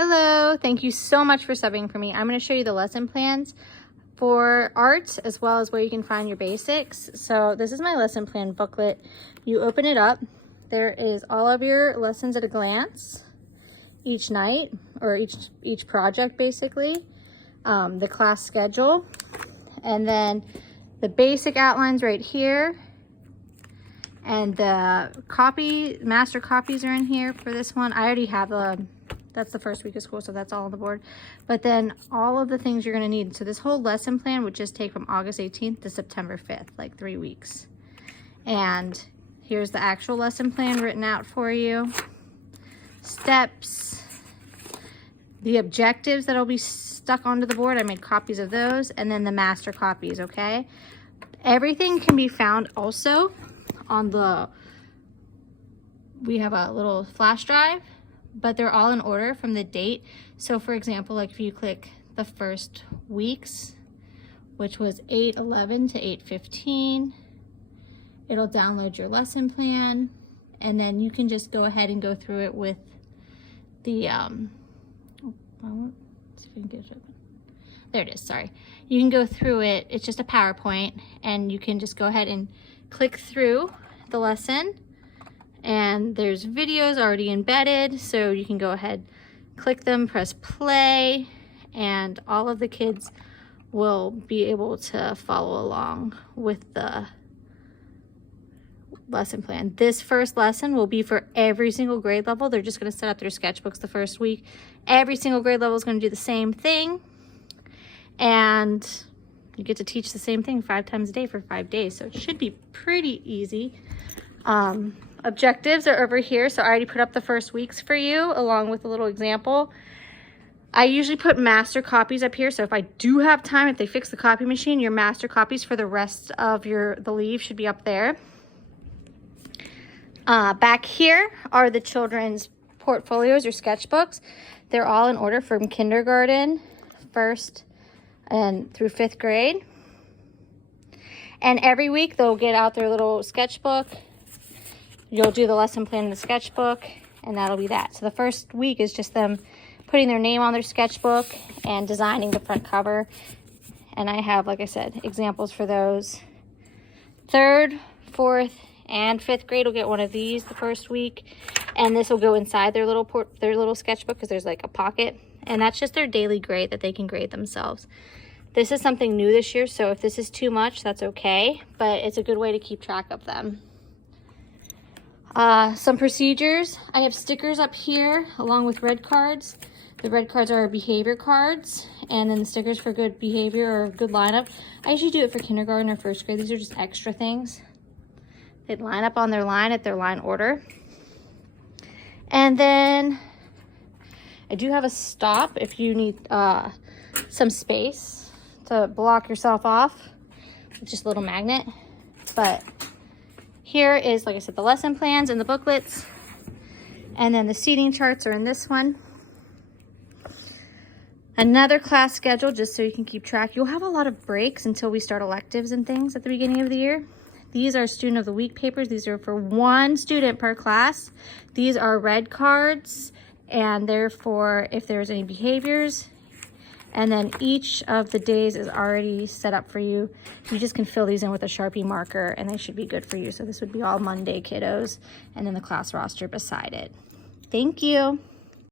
Hello, thank you so much for subbing for me. I'm going to show you the lesson plans for art as well as where you can find your basics. So this is my lesson plan booklet. You open it up. There is all of your lessons at a glance each night, or each project basically, the class schedule, and then the basic outlines right here, and the master copies are in here for this one. I already have that's the first week of school, so that's all on the board. But then all of the things you're gonna need. So this whole lesson plan would just take from August 18th to September 5th, like 3 weeks. And here's the actual lesson plan written out for you. Steps, the objectives that'll be stuck onto the board. I made copies of those, and then the master copies, okay? Everything can be found also on we have a little flash drive, but they're all in order from the date. So for example, like if you click the first weeks, which was 8/11 to 8/15, it'll download your lesson plan, and then you can just go ahead and go through it with the, let's see if we can get it open. There it is, sorry. You can go through it, it's just a PowerPoint, and you can just go ahead and click through the lesson. And there's videos already embedded, so you can go ahead, click them, press play, and all of the kids will be able to follow along with the lesson plan. This first lesson will be for every single grade level. They're just going to set up their sketchbooks the first week. Every single grade level is going to do the same thing, and you get to teach the same thing 5 times a day for 5 days, so it should be pretty easy. Objectives are over here, so I already put up the first weeks for you along with a little example. I usually put master copies up here, so if I do have time, if they fix the copy machine, your master copies for the rest of the leave should be up there. Back here are the children's portfolios or sketchbooks. They're all in order from kindergarten, 1st and through 5th grade. And every week they'll get out their little sketchbook. You'll do the lesson plan in the sketchbook, and that'll be that. So the first week is just them putting their name on their sketchbook and designing the front cover. And I have, like I said, examples for those. 3rd, 4th, and 5th grade will get one of these the first week, and this will go inside their little sketchbook because there's like a pocket, and that's just their daily grade that they can grade themselves. This is something new this year, so if this is too much, that's okay, but it's a good way to keep track of them. Some procedures. I have stickers up here along with red cards. The red cards are behavior cards, and then the stickers for good behavior or good lineup. I usually do it for kindergarten or 1st grade. These are just extra things. They'd line up on their line at their line order. And then I do have a stop if you need some space to block yourself off with just a little magnet. But here is, like I said, the lesson plans and the booklets. And then the seating charts are in this one. Another class schedule, just so you can keep track. You'll have a lot of breaks until we start electives and things at the beginning of the year. These are student of the week papers. These are for 1 student per class. These are red cards, and they're for if there's any behaviors. And then each of the days is already set up for you. You just can fill these in with a Sharpie marker, and they should be good for you. So this would be all Monday kiddos, and then the class roster beside it. Thank you.